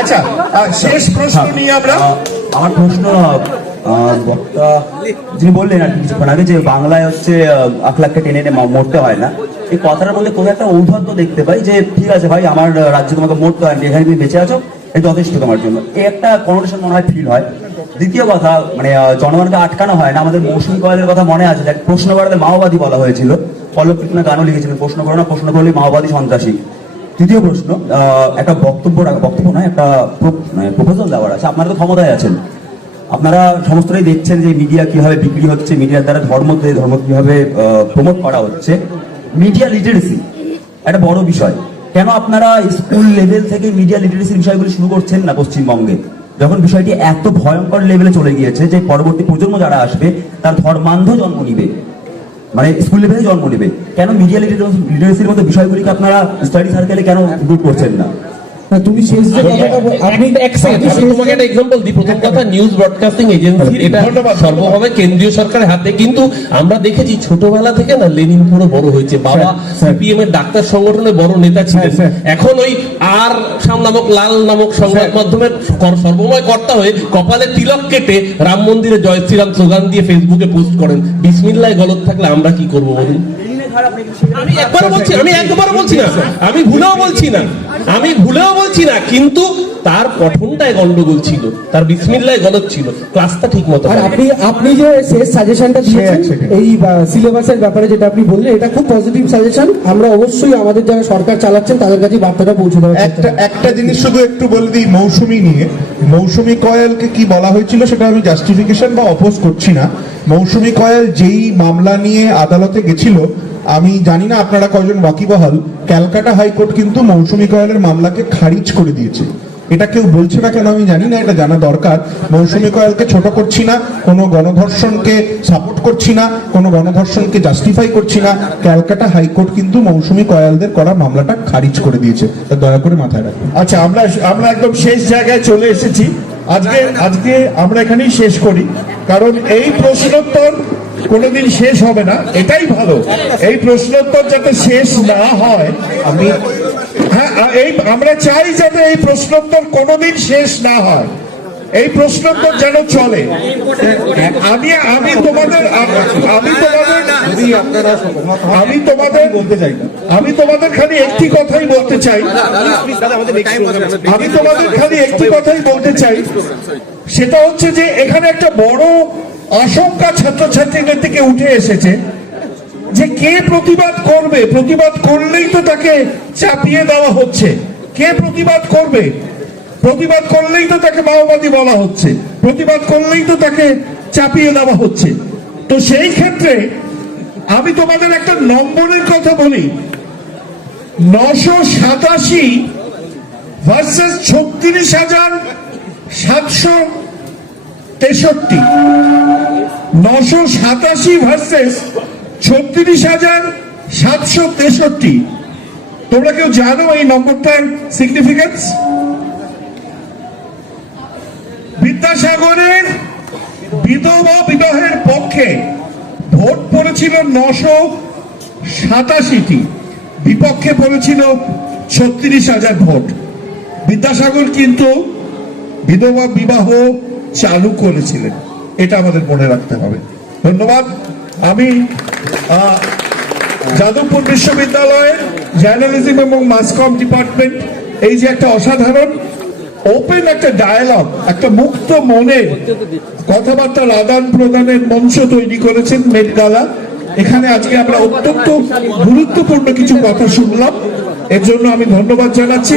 আচ্ছা শেষ প্রশ্ন নিয়ে আমরা আমার প্রশ্ন বক্তা যিনি বললেন আর কিছুক্ষণ আগে যে বাংলায় হচ্ছে আখলাখকে টেনে এনে মরতে হয় না এই কথাটার মধ্যে কোনো একটা ঔদ্ধত্য দেখতে পাই যে ঠিক আছে ভাই আমার রাজ্যে তোমাকে মরতে হয় এখানে তুমি বেঁচে আছো এটা যথেষ্ট তোমার জন্য। এই একটা কনোটেশন মনে হয় ফিল হয়। দ্বিতীয় কথা মানে জনগণকে আটকানো হয় না আমাদের মৌসুমী কয়েলের কথা মনে আছে প্রশ্ন করাতে মাওবাদী বলা হয়েছিল পল্লব কৃষ্ণ গানও লিখেছিলেন প্রশ্ন করো না প্রশ্ন করলে মাওবাদী সন্ত্রাসী। তৃতীয় প্রশ্ন একটা বক্তব্য বক্তব্য নয়, একটা প্রপোজাল দেওয়ার আছে। আপনারা তো ক্ষমতায় আছেন। আপনারা সমস্তটাই দেখছেন যে মিডিয়া কীভাবে বিক্রি হচ্ছে মিডিয়ার দ্বারা ধর্ম ধর্ম কীভাবে প্রমোট করা হচ্ছে। মিডিয়া লিটারেসি একটা বড় বিষয়। কেন আপনারা স্কুল লেভেল থেকে মিডিয়া লিটারেসির বিষয়গুলি শুরু করছেন না পশ্চিমবঙ্গে? যখন বিষয়টি এত ভয়ঙ্কর লেভেলে চলে গিয়েছে যে পরবর্তী প্রজন্ম যারা আসবে, তার ধর্মান্ধ জন্ম নিবে। মানে স্কুল লেভেলে জন্ম নেবে। কেন মিডিয়া লিটারেসির মতো বিষয়গুলিকে আপনারা স্টাডি সার্কেলে কেন ইনক্লুড করছেন না না, তুমি শেষ যে কথাটা আপনি এক সেকেন্ড আমি তোমাকে একটা এক্সাম্পল দিই। প্রথম কথা নিউজ ব্রডকাস্টিং এজেন্সি এটা সর্বভাবে কেন্দ্রীয় সরকারের হাতে। কিন্তু আমরা দেখেছি ছোটবেলা থেকে না লেনিন পুরো বড় হয়েছে। বাবা সিপিএম এর ডাক্তার সংগঠনের বড় নেতা ছিলেন। এখন ওই আর শাম নামক লাল নামক সংবাদ মাধ্যমের কর- সর্বময় কর্তা হয়ে কপালে তিলক কেটে রাম মন্দিরে জয় শ্রীরাম স্লোগান দিয়ে ফেসবুকে পোস্ট করেন। বিসমিল্লায় গলত থাকলে আমরা কি করব বলুন? আমি একবার বলছি আমি একবার বলছি না আমি ভুলেও বলছি না। আমি ভুলেও বলছি না কিন্তু তার গঠনটায় গন্ডগোল ছিল তার বিসমিল্লায় গলত ছিল ক্লাসটা ঠিক মতো আর আপনি আপনি যে শেষ সাজেশনটা দিয়েছেন। এই সিলেবাসের ব্যাপারে যেটা আপনি বললেন এটা খুব পজিটিভ সাজেশন আমরা অবশ্যই আমাদের যারা সরকার চালাচ্ছেন তাদের কাছে বার্তাটা পৌঁছে চেষ্টা একটা একটা জিনিস শুধু একটু বলে দিই মৌসুমি নিয়ে। মৌসুমি কয়েলকে কি বলা হয়েছিল সেটা আমি জাস্টিফিকেশন বা অপোজ করছি না। মৌসুমি কয়েল যেই মামলা নিয়ে আদালতে গেছিল আমি জানি না আপনারা কয়জন ওয়াকিবহাল। ক্যালকাটা হাইকোর্ট কিন্তু মৌসুমি কয়েলের মামলাকে খারিজ করে দিয়েছে। এটা কেউ বলছে না কেন আমি জানি না, এটা জানা দরকার। মৌসুমি কয়েলকে ছোট করছি না, কোনো গণধর্ষণকে সাপোর্ট করছি না, কোনো গণধর্ষণকে জাস্টিফাই করছি না। ক্যালকাটা হাইকোর্ট কিন্তু মৌসুমি কয়ালদের করা মামলাটা খারিজ করে দিয়েছে। দয়া করে মাথায় রাখবেন। আচ্ছা আমরা আমরা একদম শেষ জায়গায় চলে এসেছি। আজকে আজকে আমরা এখানেই শেষ করি। কারণ এই প্রশ্নোত্তর কোনোদিন শেষ হবে না এটাই ভালো। এই প্রশ্নোত্তর যাতে শেষ না হয় আমি হ্যাঁ এই আমরা চাই যাতে এই প্রশ্নোত্তর কোনোদিন শেষ না হয়। এই প্রশ্নোত্তর যেন চলে। আমি আমি তোমাদের আমি তোমাদের আমি তোমাদের বলতে চাই আমি তোমাদের খালি একটি কথাই বলতে চাই। আমি তোমাদের খালি একটি কথাই বলতে চাই। সেটা হচ্ছে যে এখানে একটা বড় আশঙ্কা ছাত্রছাত্রীদের থেকে উঠে এসেছে যে কে প্রতিবাদ করবে? প্রতিবাদ করলেই তো তাকে চাপিয়ে দেওয়া হচ্ছে। কে প্রতিবাদ করবে? প্রতিবাদ করলেই তো তাকে মাওবাদী বলা হচ্ছে। প্রতিবাদ করলেই তো তাকে চাপিয়ে দেওয়া হচ্ছে। তো সেই ক্ষেত্রে আমি তোমাদের একটা নম্বরের কথা বলি। নশো সাতাশি ভার্সেস ছত্রিশ হাজার সাতশো তেষট্টি। নশো সাতাশি ভার্সেস ছত্রিশ হাজার সাতশো তেষট্টি। তোমরা কেউ জানো এই নম্বরটার সিগনিফিকেন্স বিদ্যাসাগরের বিধবা বিবাহের পক্ষে ভোট পড়েছিল নশো সাতাশিটি। বিপক্ষে পড়েছিল ছত্রিশ হাজার ভোট। বিদ্যাসাগর কিন্তু বিধবা বিবাহ চালু করেছিলেন এটা আমাদের মনে রাখতে হবে। ধন্যবাদ। আমি যাদবপুর বিশ্ববিদ্যালয়ের জার্নালিজম এবং মাসকম ডিপার্টমেন্ট এই যে একটা অসাধারণ ওপেন একটা ডায়ালগ একটা মুক্ত মনে কথাবার্তার আদান প্রদানের মঞ্চ তৈরি করেছেন মেটগালা এখানে আজকে আমরা অত্যন্ত গুরুত্বপূর্ণ কিছু কথা শুনলাম। এর জন্য আমি ধন্যবাদ জানাচ্ছি।